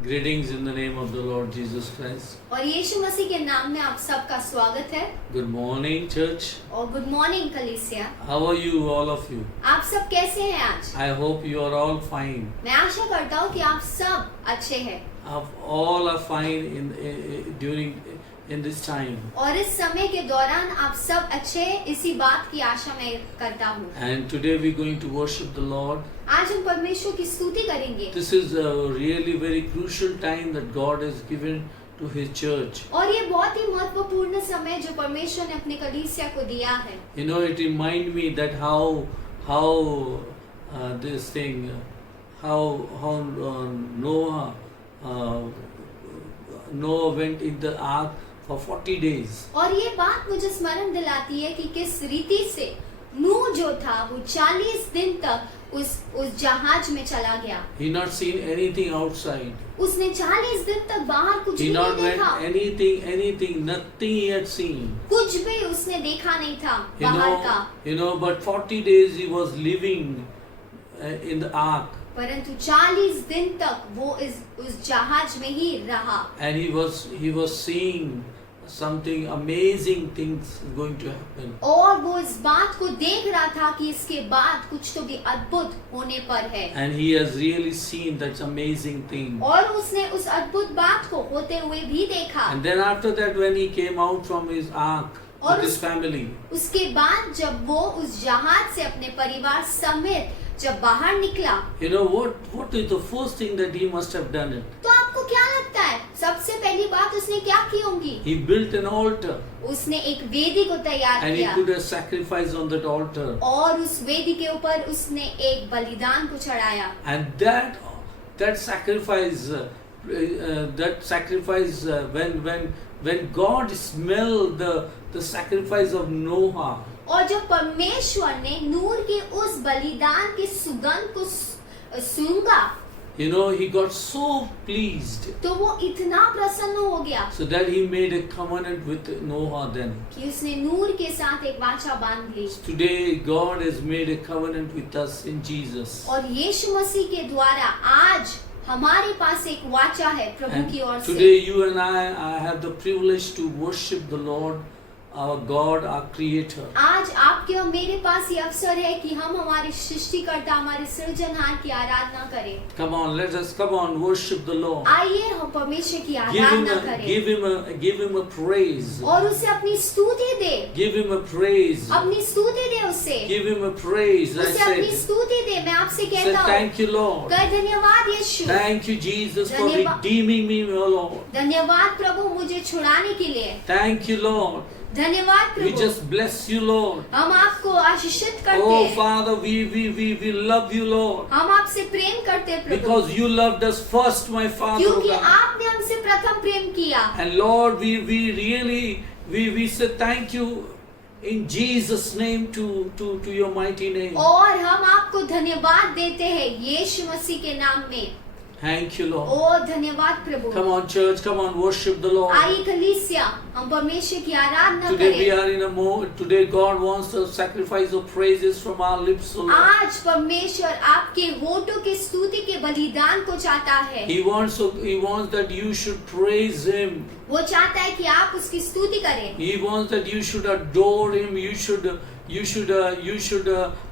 Greetings in the name of the Lord Jesus Christ. और यीशु मसीह के नाम में आप सबका स्वागत है Good morning, church. और गुड मॉर्निंग कलीसिया। How are you, all of you? आप सब कैसे हैं आज? I hope you are all fine. मैं आशा करता हूँ कि आप सब अच्छे हैं All are fine in this time. और इस समय के दौरान आप सब अच्छे हैं, इसी बात की आशा मैं करता हूँ। And today we are going to worship the Lord. आज हम परमेश्वर की स्तुति करेंगे This is a really very crucial time that God has given to His church. और ये बहुत ही महत्वपूर्ण समय जो परमेश्वर ने अपने कलीसिया को दिया है। You know, it reminds me that this thing, how Noah went in the ark for 40 days. और ये बात मुझे स्मरण दिलाती है कि किस रीति से नूह जो था वो 40 दिन तक उस जहाज में चला गया। He not seen anything outside. उसने 40 दिन तक बाहर कुछ He भी not नहीं went देखा। anything, nothing he had seen. कुछ भी उसने देखा नहीं था बाहर का। But 40 days he was living in the ark. परंतु 40 दिन तक वो उस जहाज में ही रहा। And he was seeing something amazing things going to happen. और वो इस बात को देख रहा था कि इसके बाद कुछ तो भी अद्भुत होने पर है। And he has really seen that amazing thing. और उसने उस अद्भुत बात को होते हुए भी देखा। And then after that, when he came out from his ark with his family, उसके बाद जब वो उस जहाज से अपने परिवार समेत जब बाहर निकला, you know what is the first thing that he must have done it? तो आपको क्या लगता है सबसे पहली बात उसने क्या की होगी? He built an altar. उसने एक वेदी को तैयार And he किया put a sacrifice on that altar. और उस वेदी के ऊपर उसने एक बलिदान को चढ़ाया। And that sacrifice, when God smelled the sacrifice of Noah. और जब परमेश्वर ने नूह के उस बलिदान के सुगंध को सूंघा, you know, he got so pleased. तो वो इतना प्रसन्न हो गया So that he made a covenant with Noah then. कि उसने नूह के साथ एक वाचा बांध ली। Today God has made a covenant with us in Jesus. और यीशु मसीह के द्वारा आज हमारे पास एक वाचा है प्रभु की ओर से। Today you and I have the privilege to worship the Lord, our God, our Creator. आज आपके और मेरे पास ये अवसर है कि हम हमारे सृष्टिकर्ता हमारे सृजनहार की आराधना करें। Come on, worship the Lord. आइए हम परमेश्वर की आराधना करें। Give him a praise. और उसे अपनी स्तुति दे। Give him a praise. अपनी स्तुति दे उसे। Give him a praise. उसे अपनी स्तुति दे। मैं आपसे कहता हूँ। Thank you, Lord. कह धन्यवाद यीशु। Thank you, Jesus, for redeeming me, O Lord. धन्यवाद प्रभु मुझे छुड़ाने के लिए। Thank you, Lord. धन्यवाद We Prabhu. just bless you, Lord. हम आपको आशीषित करते Oh हैं। Father, we love you, Lord. हम आपसे प्रेम करते हैं प्रभु। Because you loved us first, my Father. क्योंकि आपने हमसे प्रथम प्रेम किया। And Lord, we really say thank you in Jesus' name to your mighty name. और हम आपको धन्यवाद देते हैं यीशु मसीह के नाम में। Thank you, Lord. ओ धन्यवाद प्रभु। Come on, church, come on, worship the Lord. आइए कलीसिया हम परमेश्वर की आराधना Today we करें। are in a mode. Today God wants a sacrifice of praises from our lips, O Lord. आज परमेश्वर आपके होठों के स्तुति के बलिदान को चाहता है। He wants that you should praise Him. वो चाहता है कि आप उसकी स्तुति करें। He wants that you should adore Him. You should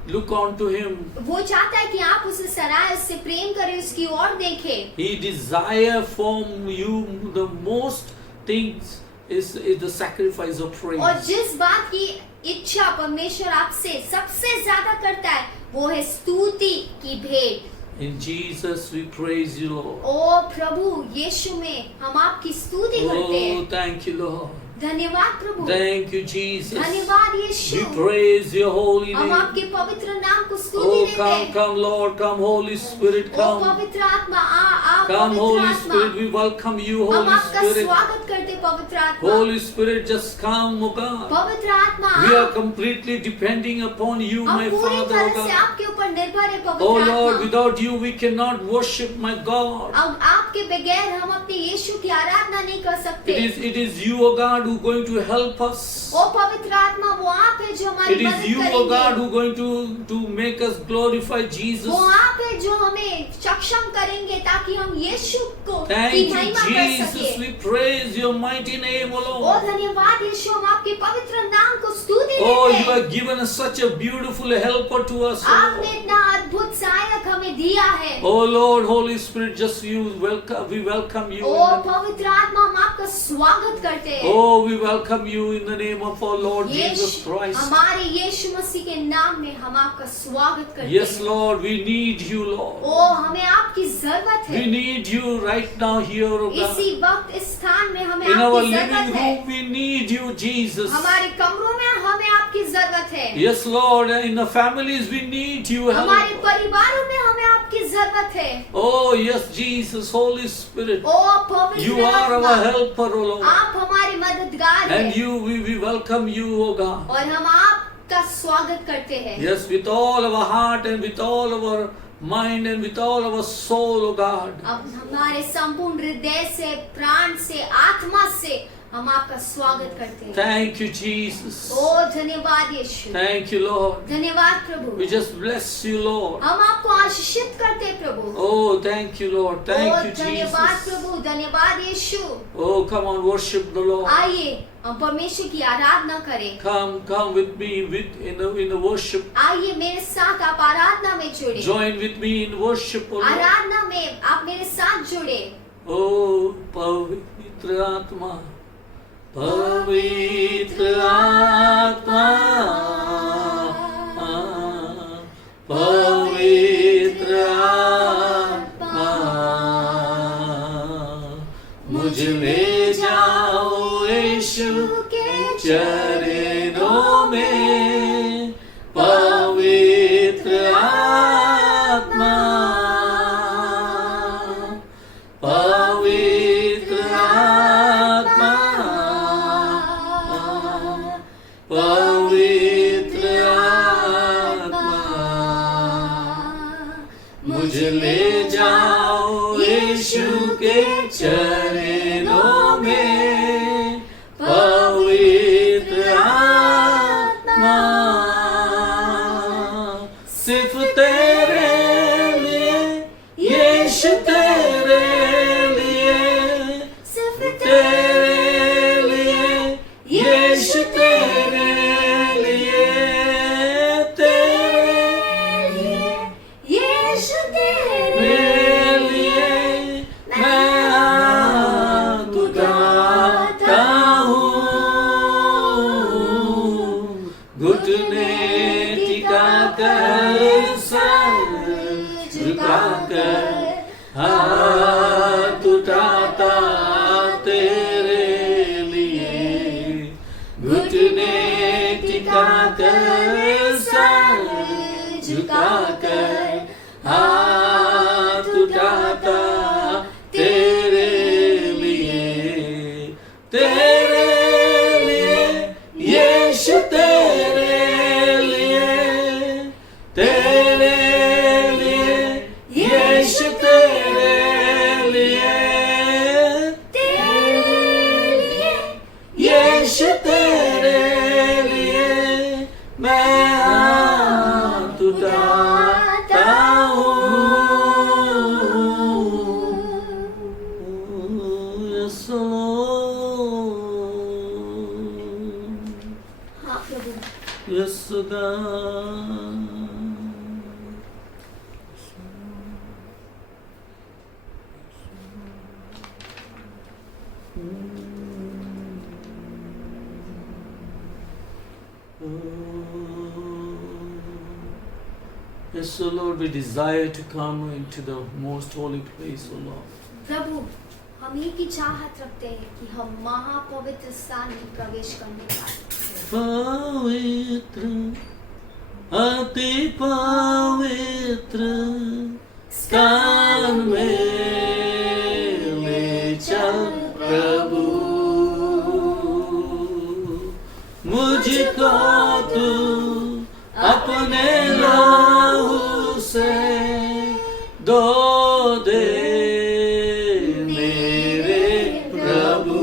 look on to Him. वो चाहता है कि आप उसे सराय उससे प्रेम करें उसकी ओर देखें। He desire from you the most things is the sacrifice of praise. और जिस बात की इच्छा परमेश्वर आपसे सबसे ज्यादा करता है वो है स्तुति की भेंट। In Jesus we praise you, Lord. ओ प्रभु यीशु में हम आपकी स्तुति करते हैं। Oh, thank you, Lord. धन्यवाद प्रभु। Thank you, Jesus. धन्यवाद यीशु। We praise your holy हम name. आपके पवित्र नाम को स्तुति Oh, देते हैं। come, Lord, come, Holy Spirit, ओ come. पवित्र आत्मा आ Come, पवित्र Holy आत्मा। Spirit, we welcome you, हम Holy आपका Spirit. स्वागत करते हैं पवित्र आत्मा। Holy Spirit, just come, O God. पवित्र आत्मा We are completely depending upon you, हम my पूरी Father, O तरह से God. आपके ऊपर निर्भर है Oh पवित्र Lord, आत्मा। without you we cannot worship my God. अब आपके बगैर हम अपने यीशु की आराधना नहीं कर सकते। It is you, O God, who going to help us. ओ पवित्र आत्मा, वो आप है जो हमारी It is मदद you, O God, करेंगे। who going to make us glorify Jesus. वो आप है जो हमें सक्षम करेंगे ताकि हम यीशु को की Thank you, महिमा कर Jesus. सके। We praise your mighty name, O O Lord. धन्यवाद यीशु, हम आपके पवित्र नाम को स्तुति Oh, देते you हैं। have given us such a beautiful helper to us. O आपने Lord. इतना अद्भुत सहायक हमें दिया है। Oh Lord, Holy Spirit, just you welcome. We welcome you. ओ पवित्र आत्मा, हम आपका स्वागत करते हैं। Oh, we welcome you in the name of our Lord Jesus Yeshu, Christ. हमारे यीशु मसीह के नाम में हम आपका स्वागत करते Yes, हैं। Lord, we need you, Lord. ओ हमें आपकी जरूरत है। We need you right now here, O God. इसी वक्त इस स्थान में हमें In our आपकी living जरूरत है। room, we need you, Jesus. हमारे कमरों में हमें आपकी जरूरत है। Yes, Lord, in the families, we need you. हमारे Help. परिवारों में हमें आपकी जरूरत है। Oh, yes, Jesus, Holy Spirit. ओ पवित्र You are आत्मा, our helper, O Lord. आप हमारे मददगार And हैं we welcome you, O God. और हम आपका स्वागत करते हैं। Yes, with all our heart and with all our mind and with all our soul, O God. अब हमारे संपूर्ण हृदय से, प्राण से, आत्मा से हम आपका स्वागत करते हैं। Thank you, Jesus. ओ धन्यवाद यीशु, Thank you, Lord. धन्यवाद प्रभु। We just bless you, Lord. हम आपको आशीषित करते हैं प्रभु। Oh, thank you, Lord. O Thank you, धन्यवाद Jesus. प्रभु, धन्यवाद यीशु। Oh, come on, worship the Lord. आइए हम परमेश्वर की आराधना करें। Come with me in the worship. आइए मेरे साथ आप आराधना में जुड़े। Join with me in worship, O Lord. आराधना में आप मेरे साथ जुड़े। Oh, पवित्र आत्मा, पवित्र आत्मा, पवित्र आत्मा, मुझे ले जाओ यीशु के चरणों में। पवित्र आत्मा, पवित्र आत्मा, पवित्र आत्मा, मुझे ले जाओ यीशु के चरणों में। पवित्र आत्मा, सिर्फ तेरे लिए यीशु, तेरे लिए, सिर्फ तेरे लिए यीशु, तेरे लिए, तेरे लिए, यीशु तेरे मेरे लिए मैं हाथ उठाता हूँ। घुटने टिका कर, सर झुका कर, हाथ उठाता तेरे लिए। घुटने टिका कर, सर झुका कर, हाथ उठाता तेरे लिए। तेरे लिए यीशु, तेरे लिए, तेरे लिए यीशु, तेरे लिए, तेरे लिए यीशु, तेरे लिए मैं हाथ उठाता हूँ। Yes, Lord. हाँ प्रभु। Yes, God. Yes, so Lord, we desire to come into the most holy place, O Lord. प्रभु, हम एक ही चाहत रखते हैं कि हम महापवित्र स्थान में प्रवेश करने पाए। पवित्र, अति पवित्र स्थान में ले चल प्रभु। मुझको तू अपने लहू से धो दे मेरे प्रभु।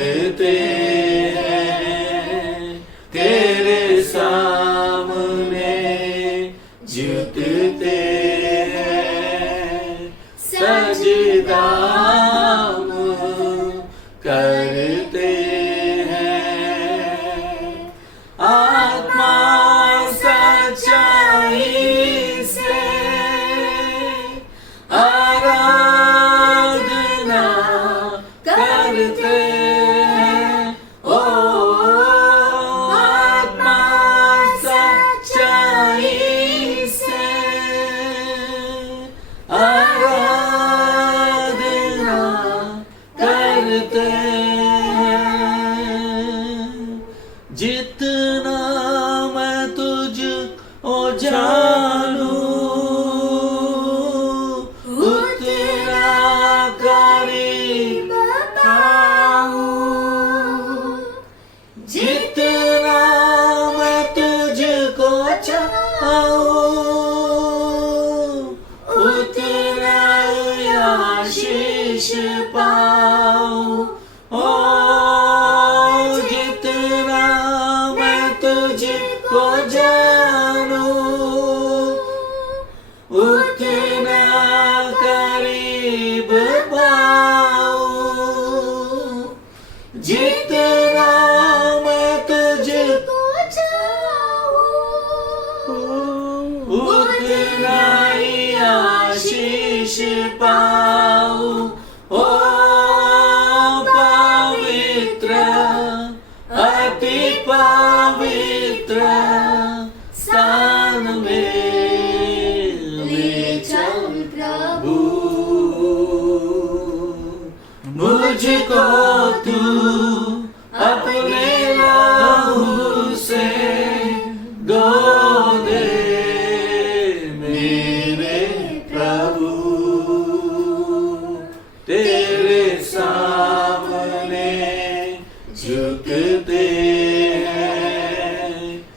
करते हैं, तेरे सामने झुकते हैं, सजदा हम करते हैं। आत्मा सच्चाई से आराधना करते हैं। ओ आत्मा सच्चाई से आराधना करते हैं। जितना मैं तुझको जानूं, उतना करीब पाऊं। जितना मैं तुझको चाहूं, उतना आशीष पाऊं। ओ जितना मैं तुझको जानूं, उतना करीब पाऊं। जितना मैं तुझको चाहूं, उतना ही आशीष पाऊं। ओ पवित्र, अति पवित्र स्थान में ले चल प्रभु। मुझको तू अपने लहू से धो दे मेरे प्रभु। तेरे सामने झुकते हैं,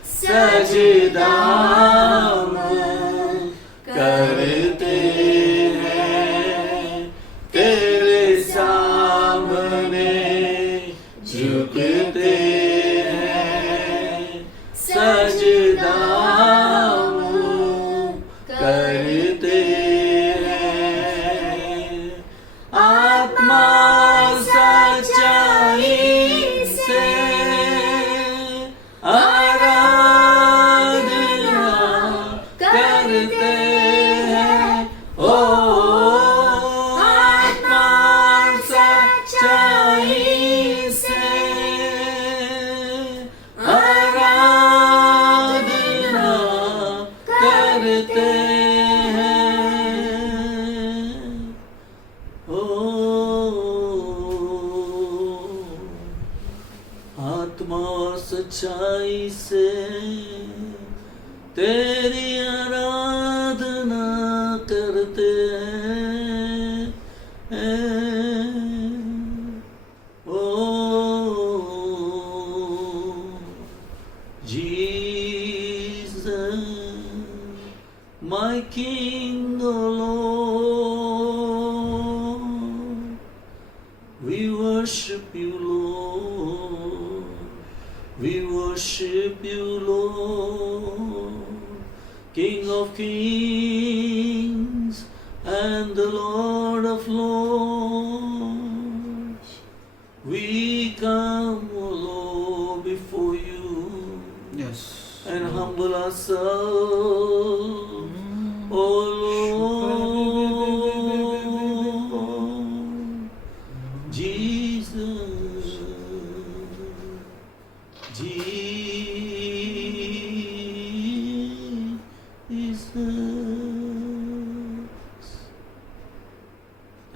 सजदा हम करते हैं। तेरे सामने झुकते हैं, सजदा हम करते हैं। आत्मा सच्चाई से आराधना करते हैं। ओ आत्मा सच्चाई से आराधना करते हैं। ओ आत्मा सच्चाई से तेरी आराधना करते हैं। ओ Jesus, my King, O Lord, we worship you, Lord. We worship you, Lord, King of kings and the Lord of lords. We come, O Lord, before you. Yes. And humble ourselves, O Lord. Jesus, Jesus.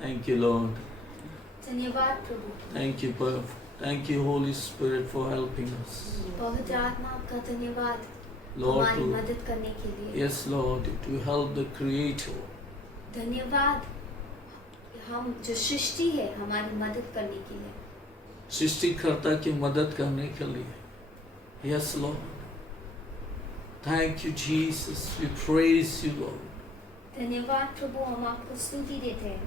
Thank you, Lord. धन्यवाद प्रभु। Thank you, Holy Spirit, for helping us. पवित्र आत्मा आपका धन्यवाद Lord, हमारी to- मदद करने के लिए। Yes, Lord, to help the Creator. धन्यवाद हम जो सृष्टि है हमारी मदद करने के लिए। सृष्टिकर्ता की मदद करने के लिए। Yes, Lord. Thank you, Jesus. We praise you, Lord. धन्यवाद प्रभु, हम आपको स्तुति देते हैं।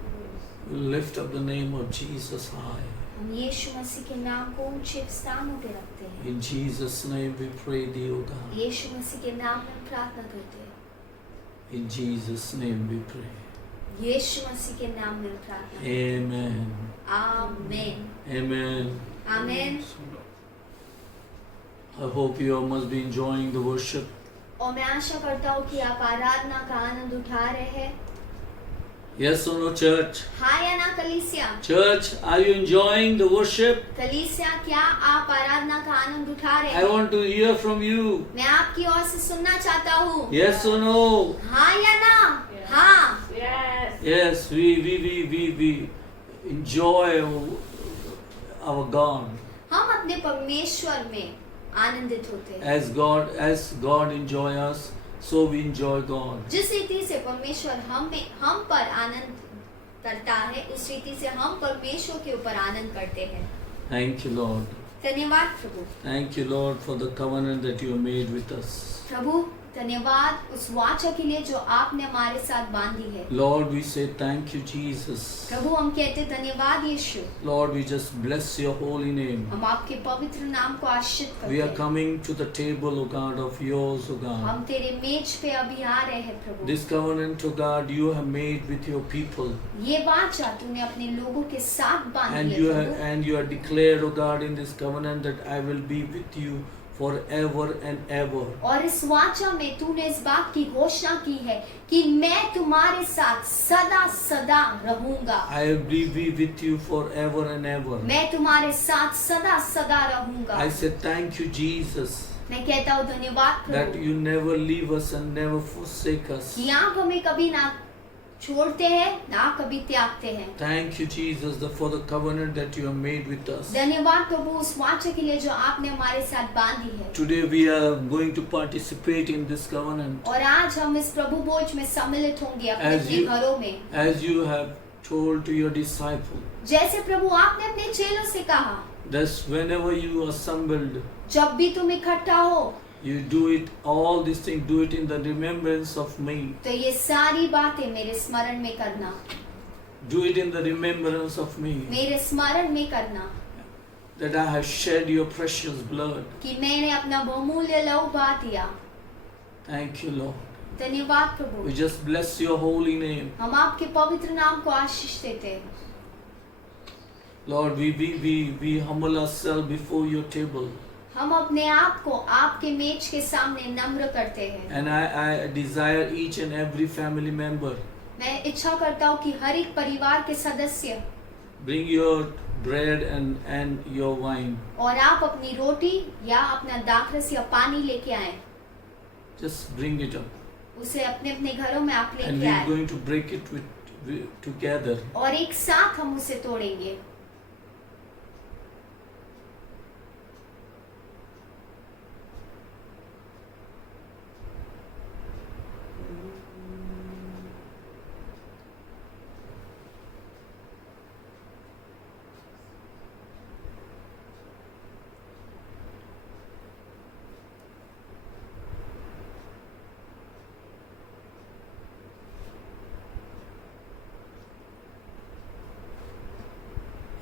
We lift up the name of Jesus high. हम यीशु मसीह के नाम को ऊंचे स्थानों पे रखते हैं। In Jesus' name we pray thee, O God. यीशु मसीह के नाम में प्रार्थना करते हैं। In Jesus' name we pray. यीशु मसीह के नाम में प्रार्थना। Amen. आमीन। Amen. आमीन। I hope you all must be enjoying the worship. और मैं आशा करता हूँ कि आप आराधना का आनंद उठा रहे हैं। Yes or no, church? हाँ या ना कलीसिया? Church, are you enjoying the worship? कलीसिया, क्या आप आराधना का आनंद उठा रहे I हैं? want to hear from you. मैं आपकी ओर से सुनना चाहता हूँ। Yes or no? हाँ या ना? हाँ। Yes, we enjoy our God. हम अपने परमेश्वर में आनंदित होते हैं। As God enjoy us, so we enjoy God. जिस रीति से परमेश्वर हम पर आनंद करता है, उस रीति से हम परमेश्वर के ऊपर आनंद करते हैं। Thank you, Lord. धन्यवाद प्रभु। Thank you, Lord, for the covenant that you have made with us. प्रभु धन्यवाद उस वाचा के लिए जो आपने हमारे साथ बांधी है। Lord, we say thank you, Jesus. प्रभु हम कहते धन्यवाद यीशु। Lord, we just bless your holy name. हम आपके पवित्र नाम को आशीष करते We are हैं। coming to the table, O God, of yours, O God. हम तेरे मेज पे अभी आ रहे हैं प्रभु। This covenant, O God, you have made with your people. ये वाचा तूने अपने लोगों के साथ बांधी And है प्रभु। you have declared, O God, in this covenant that I will be with you forever and ever. और इस वाचा में तूने इस बात की घोषणा की है कि मैं तुम्हारे साथ सदा सदा रहूंगा। I will be with you forever and ever. मैं तुम्हारे साथ सदा सदा रहूंगा। I say thank you, Jesus, मैं कहता हूँ धन्यवाद that Prabhu you never leave us and never forsake us. कि आप हमें कभी ना छोड़ते हैं ना कभी त्यागते हैं। Thank you, Jesus, for the covenant that you have made with us. धन्यवाद प्रभु उस वाचा के लिए जो आपने हमारे साथ बांधी है। Today we are going to participate in this covenant. और आज हम इस प्रभु भोज में सम्मिलित होंगे अपने As अपने you- घरों में। As you have told to your disciple, जैसे प्रभु आपने अपने चेलों से कहा, that whenever you are assembled, जब भी तुम इकट्ठा हो you do it, all these things, do it in the remembrance of me. तो ये सारी बातें मेरे स्मरण में करना। Do it in the remembrance of me. मेरे स्मरण में करना That I have shed your precious blood. कि मैंने अपना बहुमूल्य लहू बहा दिया। Thank you, Lord. धन्यवाद प्रभु। We just bless your holy name. हम आपके पवित्र नाम को आशीष देते हैं। Lord, we humble ourselves before your table. हम अपने आप को आपके मेज के सामने नम्र करते हैं। And I desire each and every family member, मैं इच्छा करता हूँ कि हर एक परिवार के सदस्य bring your bread and your wine. और आप अपनी रोटी या अपना दाखरस या पानी लेके आए। Just bring it up. उसे अपने अपने घरों में आप And लेके we're आए going to break it together. और एक साथ हम उसे तोड़ेंगे।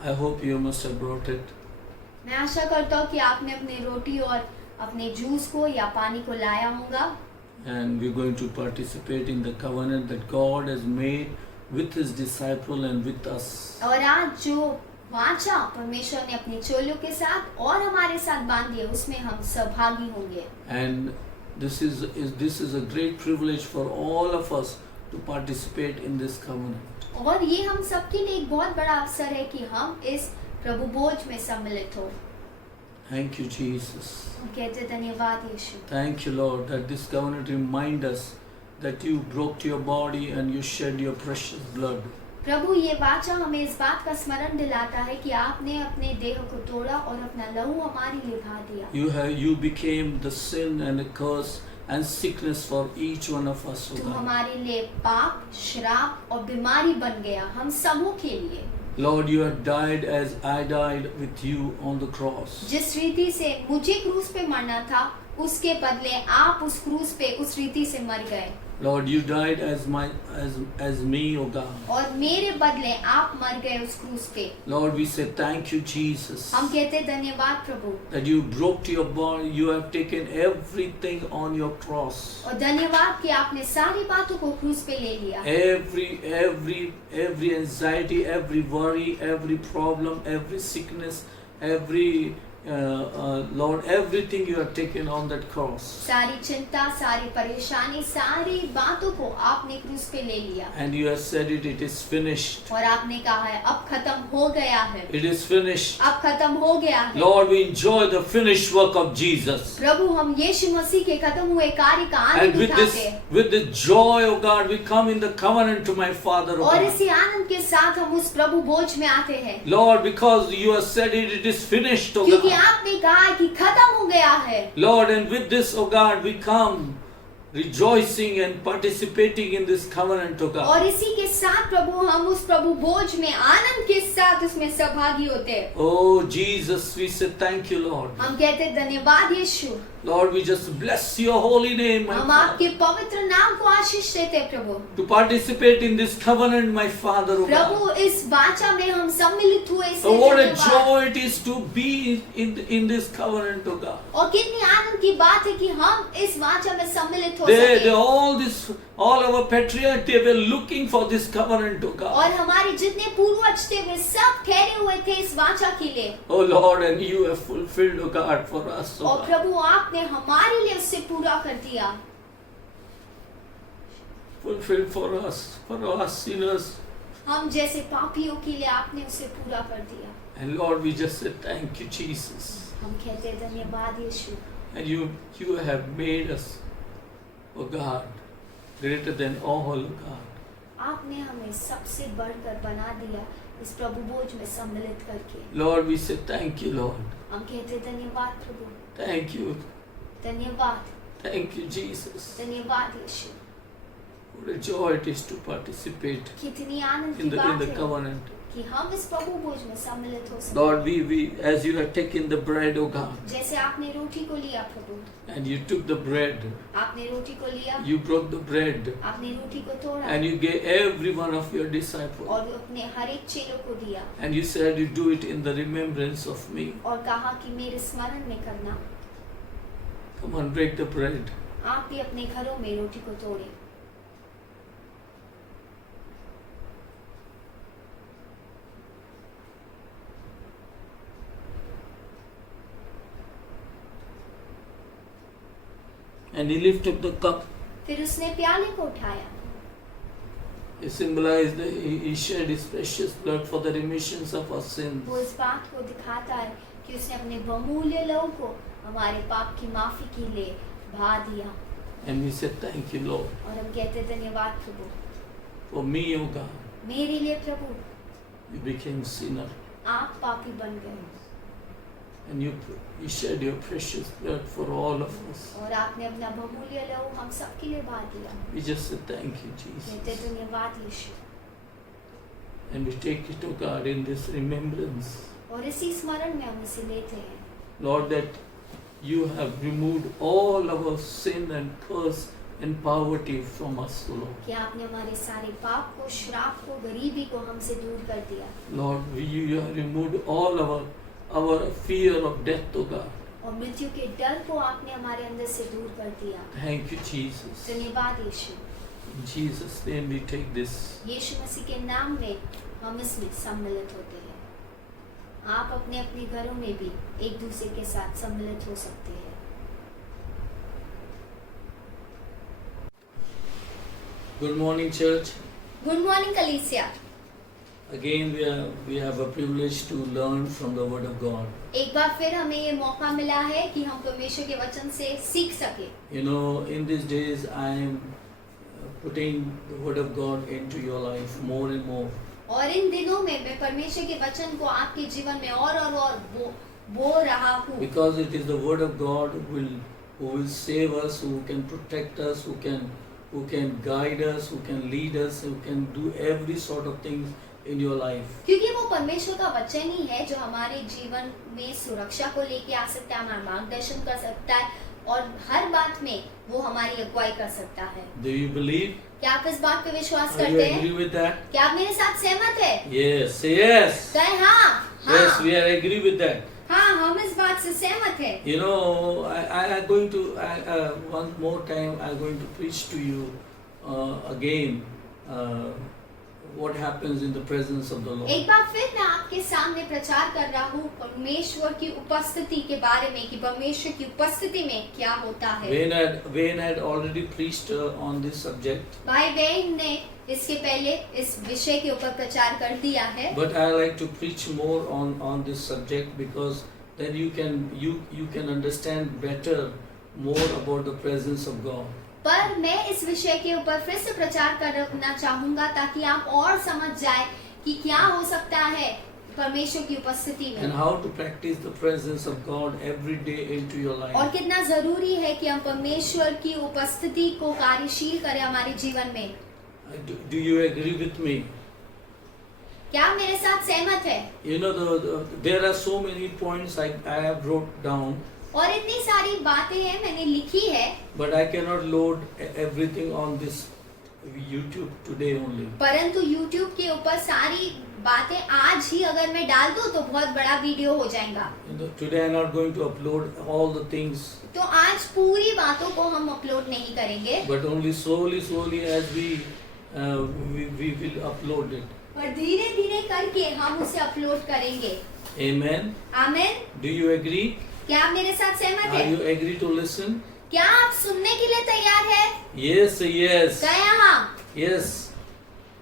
I hope you must have brought it. मैं आशा करता हूँ कि आपने अपनी रोटी और अपने जूस को या पानी को लाया होगा। And we're going to participate in the covenant that God has made with his disciple and with us. और आज जो वाचा परमेश्वर ने अपने चोलों के साथ और हमारे साथ बांधी है, उसमें हम सहभागी होंगे। And this is a great privilege for all of us to participate in this covenant. और ये हम सबके लिए एक बहुत बड़ा अवसर है कि हम इस प्रभु भोज में सम्मिलित हो। Thank you, Jesus. हम कहते धन्यवाद यीशु। Thank you, Lord, that this covenant remind us that you broke your body and you shed your precious blood. प्रभु ये वाचा हमें इस बात का स्मरण दिलाता है कि आपने अपने देह को तोड़ा और अपना लहू हमारे लिए बहा दिया। You became the sin and the curse and sickness for each one of us, O तू God. हमारे लिए पाप, श्राप और बीमारी बन गया, हम सबों के लिए। Lord, you have died as I died with you on the cross. जिस रीति से मुझे क्रूस पे मरना था, उसके बदले आप उस क्रूस पे उस रीति से मर गए Lord, you died as me, O God. और मेरे बदले आप मर गए उस क्रूस पे। Lord, we say thank you, Jesus, हम कहते धन्यवाद प्रभु, that you broke your body, you have taken everything on your cross. और धन्यवाद कि आपने सारी बातों को क्रूस पे ले लिया। Every anxiety, every worry, every problem, every sickness, every Lord, everything you have taken on that cross. सारी चिंता, सारी परेशानी, सारी बातों को आपने क्रूस पे ले लिया। And you have said it is finished. और आपने कहा है अब खत्म हो गया है। It is finished. अब खत्म हो गया है। Lord, we enjoy the finished work of Jesus. प्रभु हम यीशु मसीह के खत्म हुए कार्य का आनंद And उठाते हैं। with the joy of God, we come in the covenant to my Father. और इसी आनंद के साथ हम उस प्रभु बोझ में आते हैं। Lord, because you have said it is finished, O क्योंकि God. आपने कहा कि खत्म हो गया है। Lord, and with this, O God, we come rejoicing and participating in this covenant, O God. और इसी के साथ प्रभु हम उस प्रभु बोझ में आनंद के साथ उसमें सहभागी होते हैं। Oh Jesus, we say thank you, Lord. हम कहते हैं धन्यवाद यीशु। Lord, we just bless your holy name, my हम Father. आपके पवित्र नाम को आशीष देते हैं प्रभु। To participate in this covenant, my Father, O God. प्रभु इस वाचा में हम सम्मिलित हुए Oh, what a धन्यवाद। joy it is to be in this covenant, O God. और कितनी आनंद की बात है कि हम इस वाचा में सम्मिलित हो They सके। all our patriarchs, they were looking for this covenant, O God. और हमारे जितने पूर्वज थे वे सब ठहरे हुए थे इस वाचा के लिए। Oh Lord, and you have fulfilled, O God, for us, O और God. प्रभु आपने हमारे लिए उससे पूरा कर दिया। Fulfilled for us sinners. हम जैसे पापियों के लिए आपने उसे पूरा कर दिया। And Lord, we just say thank you, Jesus. हम कहते हैं धन्यवाद यीशु। And you have made us, O God, greater than all, O God. आपने हमें सबसे बढ़कर बना दिया इस प्रभु बोझ में सम्मिलित करके। Lord, we say thank you, Lord. हम कहते हैं धन्यवाद प्रभु, Thank you. धन्यवाद, Thank you, Jesus. धन्यवाद यीशु। What a joy it is to participate कितनी आनंद की in the बात है covenant. कि हम इस प्रभु बोझ में सम्मिलित हो सकते Lord, we as you have taken the bread, O God, हैं। जैसे आपने रोटी को लिया प्रभु, and you took the bread, आपने रोटी को लिया, you broke the bread, आपने रोटी को तोड़ा and you gave every one of your disciples, और अपने हर एक चेलों को दिया and you said you do it in the remembrance of me. और कहा कि मेरे स्मरण में करना। Come on, break the bread. आप भी अपने घरों में रोटी को तोड़े। And he lifted up the cup. फिर उसने प्याले को उठाया। He symbolized that he shed his precious blood for the remissions of our sins. वो इस बात को दिखाता है कि उसने अपने बहुमूल्य लहू को हमारे पाप की माफी के लिए बहा दिया। And we said, thank you, Lord. और हम कहते हैं धन्यवाद प्रभु, For me, O God, मेरे लिए प्रभु you became sinner. आप पापी बन गए And you shed your precious blood for all of us. और आपने अपना बहुमूल्य लहू हम सबके लिए बहा दिया। We just say thank you, कहते हैं Jesus. धन्यवाद यीशु। And we take it, O God, in this remembrance. और इसी स्मरण में हम इसे लेते हैं Lord, that you have removed all our sin and curse and poverty from us, O Lord. कि आपने हमारे सारे पाप को, श्राप को, गरीबी को हमसे दूर कर दिया Lord, you have removed all our fear of death, O God. और मृत्यु के डर को आपने हमारे अंदर से दूर कर दिया। Thank you, Jesus. धन्यवाद यीशु। In Jesus' name we take this. यीशु मसीह के नाम में हम इसमें सम्मिलित होते हैं। आप अपने अपने घरों में भी एक दूसरे के साथ सम्मिलित हो सकते हैं। Good morning, church. Good morning कलीसिया। Again, we have a privilege to learn from the Word of God. एक बार फिर हमें ये मौका मिला है कि हम परमेश्वर के वचन से सीख सके। You know, in these days, I am putting the Word of God into your life more and more. और इन दिनों में मैं परमेश्वर के वचन को आपके जीवन में और बो रहा हूँ। Because it is the Word of God who will save us, who can protect us, who can guide us, who can lead us, who can do every sort of things in your life. क्योंकि वो परमेश्वर का वचन ही है जो हमारे जीवन में सुरक्षा को लेके आ सकता है, हमारा मार्गदर्शन कर सकता है और हर बात में वो हमारी अगुवाई कर सकता है। Do you believe? क्या आप इस बात पे विश्वास Are you करते हैं? agree with that? क्या आप मेरे साथ सहमत है? Yes, say yes. कहे हाँ, Yes, हाँ, we are agree with that. हाँ, हम इस बात से सहमत है। You know, I going to one more time. I'm going to preach to you again what happens in the presence of the Lord. एक बार फिर मैं आपके सामने प्रचार कर रहा हूँ परमेश्वर की उपस्थिति के बारे में कि परमेश्वर की उपस्थिति में क्या होता है। Wayne had already preached on this subject. भाई वेन ने इसके पहले इस विषय के ऊपर प्रचार कर दिया है। But I like to preach more on this subject because then you can understand better more about the presence of God. पर मैं इस विषय के ऊपर फिर से प्रचार करना चाहूंगा ताकि आप और समझ जाए कि क्या हो सकता है परमेश्वर की उपस्थिति And में how to practice the presence of God every day into your life. और कितना जरूरी है कि हम परमेश्वर की उपस्थिति को कार्यशील करें हमारे जीवन में। Do you agree with me? क्या आप मेरे साथ सहमत है? You know, there are so many points I have wrote down, और इतनी सारी बातें हैं मैंने लिखी है, but I cannot load everything on this YouTube today only. परंतु YouTube के ऊपर सारी बातें आज ही अगर मैं डाल दूं तो बहुत बड़ा वीडियो हो जाएगा। You know, today I'm not going to upload all the things, तो आज पूरी बातों को हम अपलोड नहीं करेंगे, but only slowly as we will upload it. पर धीरे धीरे करके हम उसे अपलोड करेंगे। Amen. आमीन। Do you agree? क्या आप मेरे साथ सहमत Are है? you agree to listen? क्या आप सुनने के लिए तैयार है? Yes, yes, कहे हाँ, yes.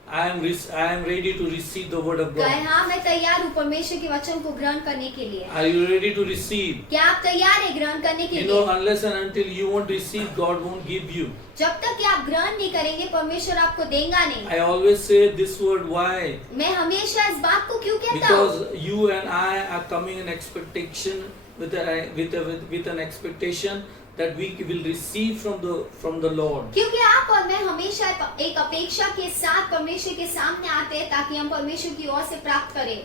I am ready to receive the word of कहे God. हाँ, मैं तैयार हूँ परमेश्वर के वचन को ग्रहण करने के लिए। Are you ready to receive? क्या आप तैयार है ग्रहण करने के You know, लिए? unless and until you won't receive, God won't give you. जब तक कि आप ग्रहण नहीं करेंगे परमेश्वर आपको देगा नहीं। I always say this word. Why? मैं हमेशा इस बात को क्यों कहता हूँ? Because you and I are coming in expectation with an expectation that we will receive from the Lord. क्योंकि आप और मैं हमेशा एक अपेक्षा के साथ परमेश्वर के सामने आते हैं ताकि हम परमेश्वर की ओर से प्राप्त करें।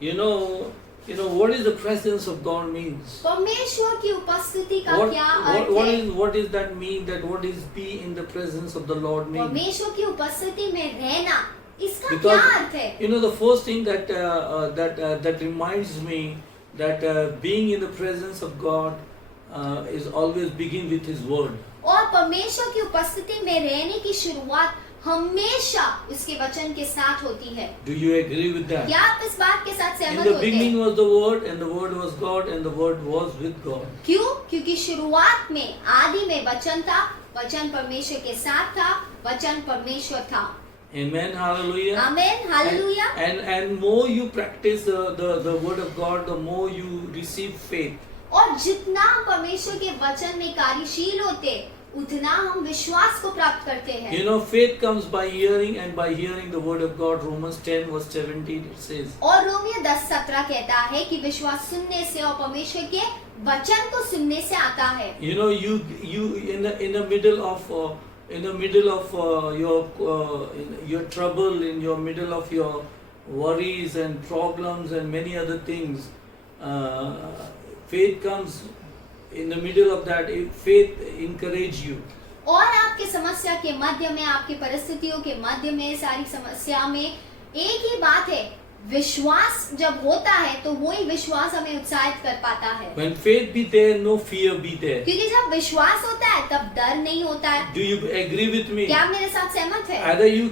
You know what is the presence of God means? परमेश्वर की उपस्थिति का What, क्या what, अर्थ what है? is what is that mean? That what is be in the presence of the Lord mean? परमेश्वर की उपस्थिति में रहना इसका क्या Because अर्थ है? you know the first thing that reminds me that being in the presence of God is always begin with His word. और परमेश्वर की उपस्थिति में रहने की शुरुआत हमेशा उसके वचन के साथ होती है। Do you agree with that? क्या आप इस बात के साथ In सहमत the होते beginning हैं? was the Word, and the Word was God, and the Word was with God. क्यों? क्योंकि शुरुआत में आदि में वचन था, वचन परमेश्वर के साथ था, वचन परमेश्वर था। Amen. Hallelujah. आमीन, hallelujah. And more you practice the Word of God, the more you receive faith. और जितना हम परमेश्वर के वचन में कार्यशील होते उतना हम विश्वास को प्राप्त करते हैं। You know, faith comes by hearing, and by hearing the Word of God. Romans 10 verse 17 it says. और रोमियो 10:17 कहता है कि विश्वास सुनने से और परमेश्वर के वचन को सुनने से आता है। You know, you in the middle of your trouble, in your middle of your worries and problems and many other things, faith comes in the middle of that. Faith encourage you. और आपके समस्या के मध्य में, आपकी परिस्थितियों के मध्य में, सारी समस्या में एक ही बात है, विश्वास जब होता है तो वही विश्वास हमें उत्साहित कर पाता है। When faith be there, no fear be there. क्योंकि जब विश्वास होता है तब डर नहीं होता है। Do you agree with me? क्या आप मेरे साथ सहमत है? Either you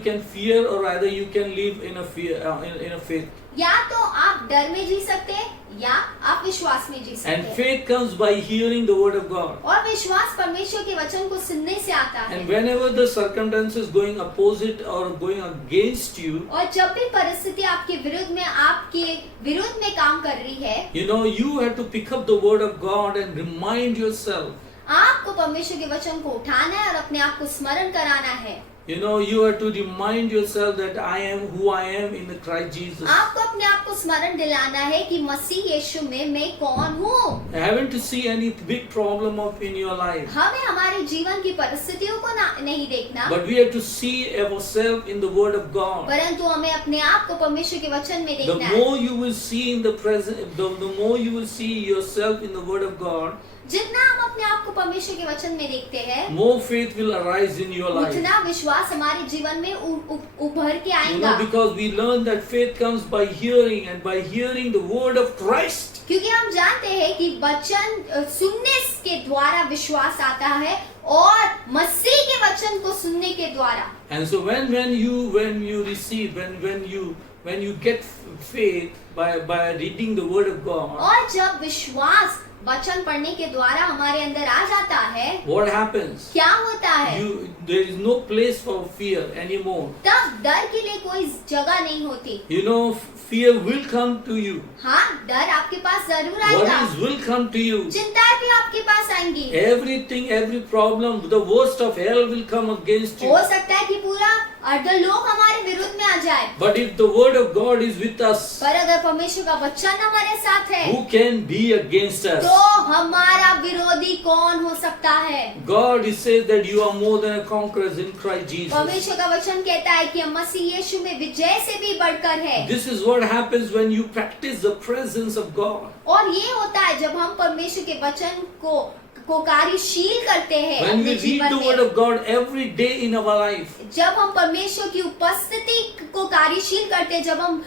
can fear, or either you can live in a fear in a faith. या तो आप डर में जी सकते हैं या आप विश्वास में जी सकते And हैं। faith comes by hearing the word of God. और विश्वास परमेश्वर के वचन को सुनने से आता है। And whenever the circumstances going opposite or going against you, और जब भी परिस्थिति आपके विरुद्ध में, आपके विरुद्ध में काम कर रही है, you know, you have to pick up the word of God and remind yourself. आपको परमेश्वर के वचन को उठाना है और अपने आप को स्मरण कराना है। You know, you have to remind yourself that I am who I am in the Christ Jesus. आपको अपने आप को स्मरण दिलाना है कि मसीह यीशु में मैं कौन हूँ। Haven't to see any big problem in your life, हमें हमारे जीवन की परिस्थितियों को नहीं देखना, but we have to see ourselves in the word of God. परंतु हमें अपने आप को परमेश्वर के वचन में The देखना है। more you will see in the present, the more you will see yourself in the word of God, जितना हम अपने आप को परमेश्वर के वचन में देखते हैं, more faith will arise in your life. उतना विश्वास हमारे जीवन में उभर के You आएगा। know, because we learn that faith comes by hearing, and by hearing the word of Christ. क्योंकि हम जानते हैं कि वचन सुनने के द्वारा विश्वास आता है और मसीह के वचन को सुनने के द्वारा। And so when you receive, when you get faith by reading the word of God, और जब विश्वास वचन पढ़ने के द्वारा हमारे अंदर आ जाता है, what happens? क्या होता है? There is no place for fear anymore. तब डर के लिए कोई जगह नहीं होती। You know, fear will come to you. हाँ, डर आपके पास जरूर आएगा। Worries will come to you. चिंताएं भी आपके पास आएंगी। Everything, every problem, the worst of hell will come against you. हो सकता है कि पूरा अर्धलोक हमारे विरुद्ध में आ जाए, But if the word of God is with us, पर अगर परमेश्वर का वचन हमारे साथ है, who can be against us? तो हमारा विरोधी कौन हो सकता है? God says that you are more than a conqueror in Christ Jesus. परमेश्वर का वचन कहता है कि हम मसीह यीशु में विजय से भी बढ़कर है। This is what happens when you practice the presence of God. और ये होता है जब हम परमेश्वर के वचन को कार्यशील करते हैं When अपने we read जीवन the word में। of God every day in our life, जब हम परमेश्वर की उपस्थिति को कार्यशील करते हैं, जब हम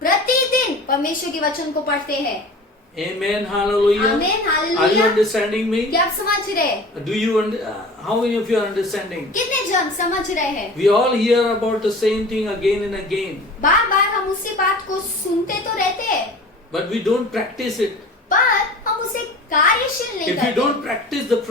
प्रतिदिन परमेश्वर के वचन को पढ़ते हैं। Amen, hallelujah. आमीन, Are you hallelujah. understanding me? क्या आप समझ रहे हैं? Do you how many of you are understanding? कितने जन समझ रहे हैं? We all hear about the same thing again and again, बार बार हम उसी बात को सुनते तो रहते हैं, but we don't practice it. पर हम उसे कार्यशील नहीं If you करते। don't practice the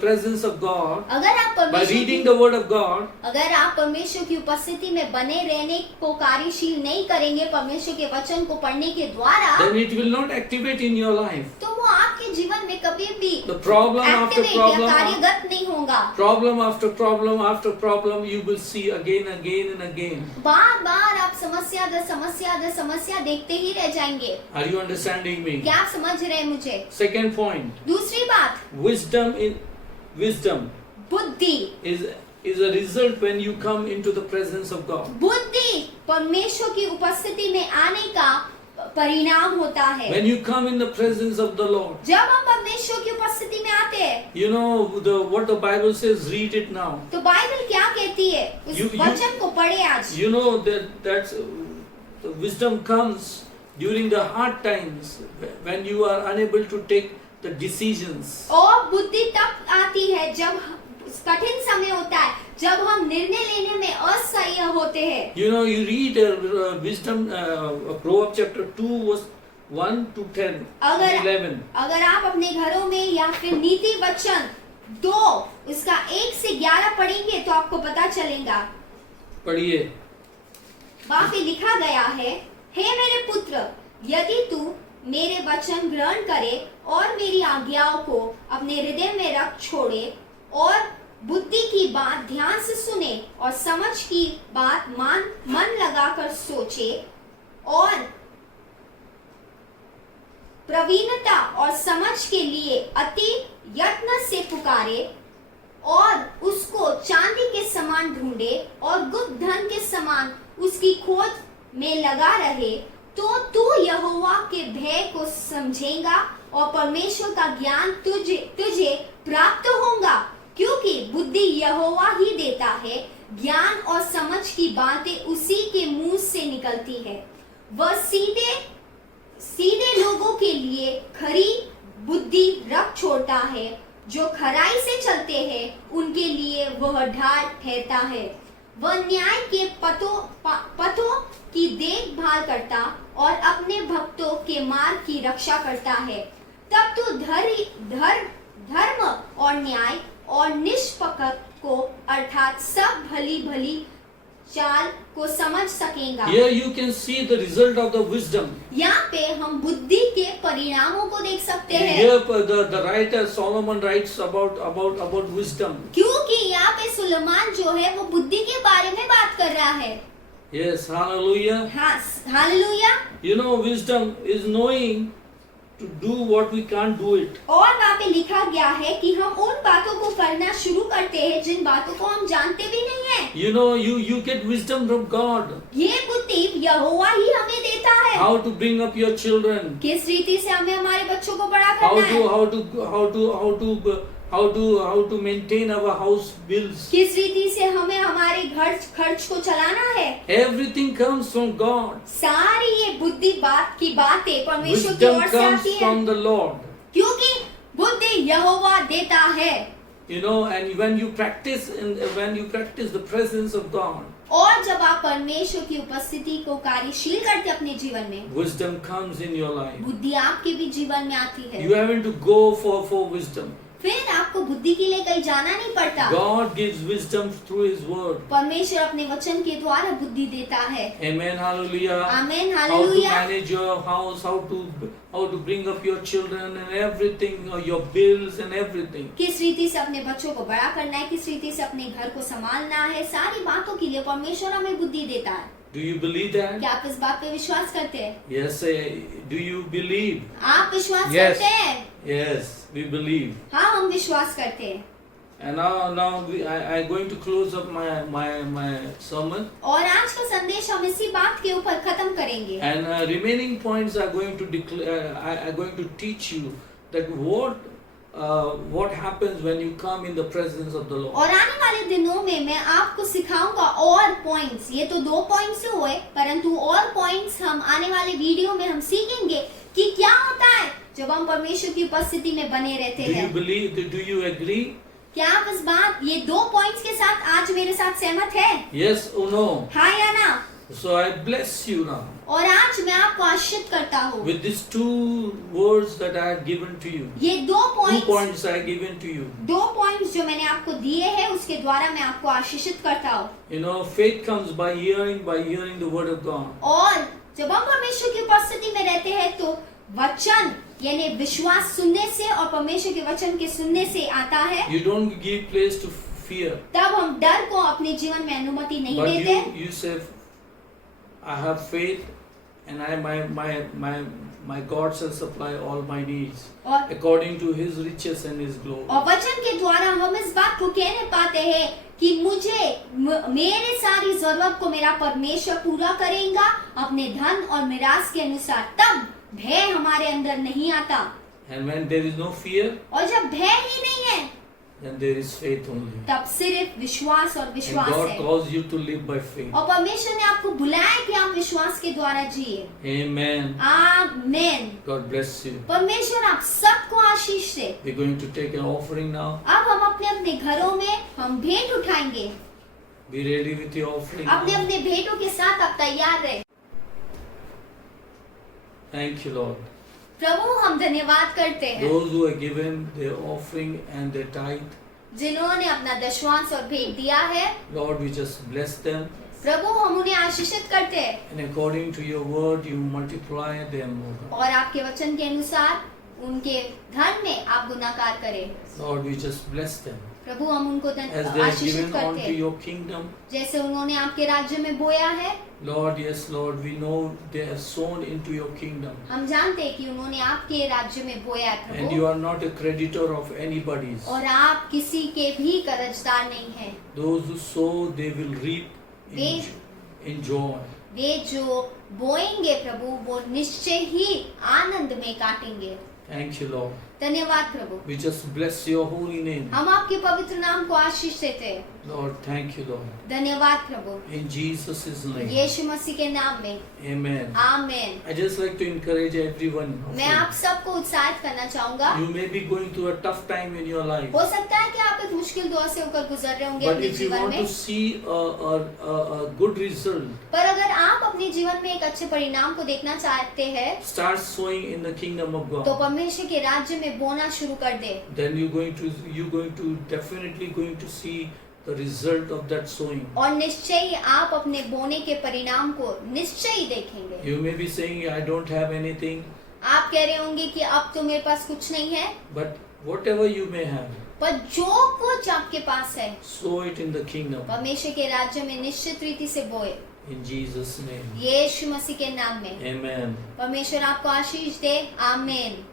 presence of God अगर आप by परमेश्वर reading की the word of God, अगर आप परमेश्वर की उपस्थिति में बने रहने को कार्यशील नहीं करेंगे परमेश्वर के वचन को पढ़ने के द्वारा, then it will not activate in your life. तो वो आपके जीवन में कभी भी The problem after एक्टिवेट या problem, कार्यगत नहीं होगा। problem after problem after problem, you will see again and again. बार बार आप समस्या दर समस्या दर समस्या देखते ही रह जाएंगे। Are you understanding me? क्या आप समझ रहे हैं मुझे? Second point, दूसरी बात, wisdom बुद्धि। is a result when you come into the presence of God. बुद्धि परमेश्वर की उपस्थिति में आने का परिणाम होता है। When you come in the presence of the Lord, जब हम परमेश्वर की उपस्थिति में आते हैं, you know what the Bible says. Read it now. तो बाइबल क्या कहती है? उस वचन को पढ़े आज। You know that's the wisdom comes during the hard times when you are unable to take the decisions. और बुद्धि तब आती है जब कठिन समय होता है, जब हम निर्णय लेने में असह्य होते हैं। You know, you read wisdom, Proverbs chapter 2 verse 1 to 10, 11. अगर आप अपने घरों में या फिर नीति वचन 2 उसका 1 से 11 पढ़ेंगे तो आपको पता चलेगा। पढ़िए। वहाँ पे लिखा गया है, हे मेरे पुत्र, यदि तू मेरे वचन ग्रहण करे और मेरी आज्ञाओं को अपने हृदय में रख छोड़े और बुद्धि की बात ध्यान से सुने और समझ की बात मन लगाकर सोचे और प्रवीणता और समझ के लिए अति यत्न से पुकारे और उसको चांदी के समान ढूंढे और गुप्त धन के समान उसकी खोज में लगा रहे, तो तू यहोवा के भय को समझेगा और परमेश्वर का ज्ञान तुझे प्राप्त होगा, क्योंकि बुद्धि यहोवा ही देता है, ज्ञान और समझ की बातें उसी के मुंह से निकलती है। वह सीधे लोगों के लिए खरी बुद्धि रख छोड़ता है, जो खराई से चलते हैं उनके लिए वह ढाल ठहरता है। वह न्याय के पथों की देखभाल करता और अपने भक्तों के मार्ग की रक्षा करता है। तब तो धर्म और न्याय और निष्पक्ष को अर्थात सब भली चाल को समझ सकेगा। Here you can see the result of the wisdom. यहाँ पे हम बुद्धि के परिणामों को देख सकते हैं। Here the writer Solomon writes about wisdom. क्योंकि यहाँ पे सुलेमान जो है वो बुद्धि के बारे में बात कर रहा है। Yes, hallelujah. हाँ, hallelujah. You know, wisdom is knowing to do what we can't do it. और वहाँ जगह पे लिखा गया है कि हम उन बातों को करना शुरू करते हैं जिन बातों को हम जानते भी नहीं है। You know, you get wisdom from God. ये बुद्धि यहोवा ही हमें देता है। How to bring up your children. किस रीति से हमें हमारे बच्चों को बड़ा How करना है। how to maintain our house bills. किस रीति से हमें हमारे घर खर्च को चलाना है। Everything comes from God. सारी ये बुद्धि बात की बातें परमेश्वर की Wisdom ओर से comes आती है, from the Lord. क्योंकि बुद्धि यहोवा देता है। You know, and when you practice the presence of God, और जब आप परमेश्वर की उपस्थिति को कार्यशील करते अपने जीवन में, wisdom comes in your life. बुद्धि आपके भी जीवन में आती है। You haven't to go for wisdom. फिर आपको बुद्धि के लिए कहीं जाना नहीं पड़ता। God gives wisdom through His word. परमेश्वर अपने वचन के द्वारा बुद्धि देता है। Amen, hallelujah. Amen, How to hallelujah. manage your house, how to bring up your children and everything, your bills and everything. किस रीति से अपने बच्चों को बड़ा करना है, किस रीति से अपने घर को संभालना है, सारी बातों के लिए परमेश्वर हमें बुद्धि देता है। Do you believe that? क्या आप इस बात पे विश्वास करते हैं? Yes, do you believe? आप विश्वास Yes. करते हैं? Yes, we believe. हाँ, हम विश्वास करते हैं। And now I'm going to close up my sermon. और आज का संदेश हम इसी बात के ऊपर खत्म करेंगे। And remaining points are going to declare. I'm going to teach you that what happens when you come in the presence of the Lord. और आने वाले दिनों में मैं आपको सिखाऊंगा और पॉइंट्स। ये तो 2 पॉइंट्स हुए, परंतु और पॉइंट्स हम आने वाले वीडियो में हम सीखेंगे कि क्या होता है जब हम परमेश्वर की उपस्थिति में बने रहते Do you हैं। believe? Do you agree? क्या आप इस बात ये 2 पॉइंट्स के साथ आज मेरे साथ सहमत है? Yes or no? हाँ या ना? So I bless you now और आज मैं आपको आशीषित करता हूँ। with these 2 words that I have given to you. ये 2 2 points I have given to you. 2 points जो मैंने आपको दिए हैं उसके द्वारा मैं आपको आशीषित करता हूँ। You know, faith comes by hearing the word of God. और जब हम परमेश्वर की उपस्थिति में रहते हैं तो वचन यानी विश्वास सुनने से और परमेश्वर के वचन के सुनने से आता है। You don't give place to fear, तब हम डर को अपने जीवन में अनुमति नहीं but देते। you say, I have faith, and my God shall supply all my needs और according to His riches and His glory. और वचन के द्वारा हम इस बात को कहने पाते हैं कि मेरे सारी जरूरत को मेरा परमेश्वर पूरा करेगा अपने धन और मिरास के अनुसार। तब भय हमारे अंदर नहीं आता। And when there is no fear, और जब भय ही नहीं है then there is faith only. तब सिर्फ विश्वास और And विश्वास God है। calls you to live by faith. और परमेश्वर ने आपको बुलाया कि आप विश्वास के द्वारा जिए। Amen. आमीन। God bless you. परमेश्वर आप सबको आशीष दे। We're going to take an offering now. अब हम अपने अपने घरों में हम भेंट उठाएंगे। Be ready with your offering. अपने now. अपने भेंटों के साथ आप तैयार रहे। Thank you, Lord. प्रभु हम धन्यवाद करते हैं Those who have given their offering and their tithe, जिन्होंने अपना दशवांश और भेंट दिया है। Lord, we just bless them. प्रभु हम उन्हें आशीषित करते हैं And according to your word, you multiply them, O God. और आपके वचन के अनुसार उनके धन में आप गुणाकार करें। Lord, we just bless them. प्रभु हम उनको As they have आशीषित given करते onto हैं your kingdom, जैसे उन्होंने आपके राज्य में बोया है। Lord, yes, Lord, we know they have sown into your kingdom. हम जानते हैं कि उन्होंने आपके राज्य में बोया है And Prabhu. you are not a creditor of anybody's. और आप किसी के भी कर्जदार नहीं हैं। Those who sow, they will reap in joy. वे जो बोएंगे प्रभु वो निश्चय ही आनंद में काटेंगे। Thank you, Lord. धन्यवाद प्रभु। We just bless your holy name. हम आपके पवित्र नाम को आशीष देते हैं। Lord, thank you, Lord. धन्यवाद प्रभु। In Jesus' name. यीशु मसीह के नाम में Amen. आमीन। I just like to encourage everyone. of मैं you. आप सबको उत्साहित करना चाहूंगा। You may be going through a tough time in your life. हो सकता है कि आप एक मुश्किल दौर से होकर गुजर रहे होंगे But अपने if you जीवन want में, to see a good result, पर अगर आप अपने जीवन में एक अच्छे परिणाम को देखना चाहते हैं start sowing in the kingdom of तो God. परमेश्वर के राज्य में बोना शुरू कर दे। Then you're going to definitely going to see the result of that sowing. और निश्चय ही आप अपने बोने के परिणाम को निश्चय ही देखेंगे। You may be saying, I don't have anything, आप कह रहे होंगे कि अब तो मेरे पास कुछ नहीं है, but whatever you may have, पर जो कुछ आपके पास है sow it in the kingdom. परमेश्वर के राज्य में निश्चित रीति से बोए। In Jesus' name. यीशु मसीह के नाम में Amen. परमेश्वर आपको आशीष दे। आमीन।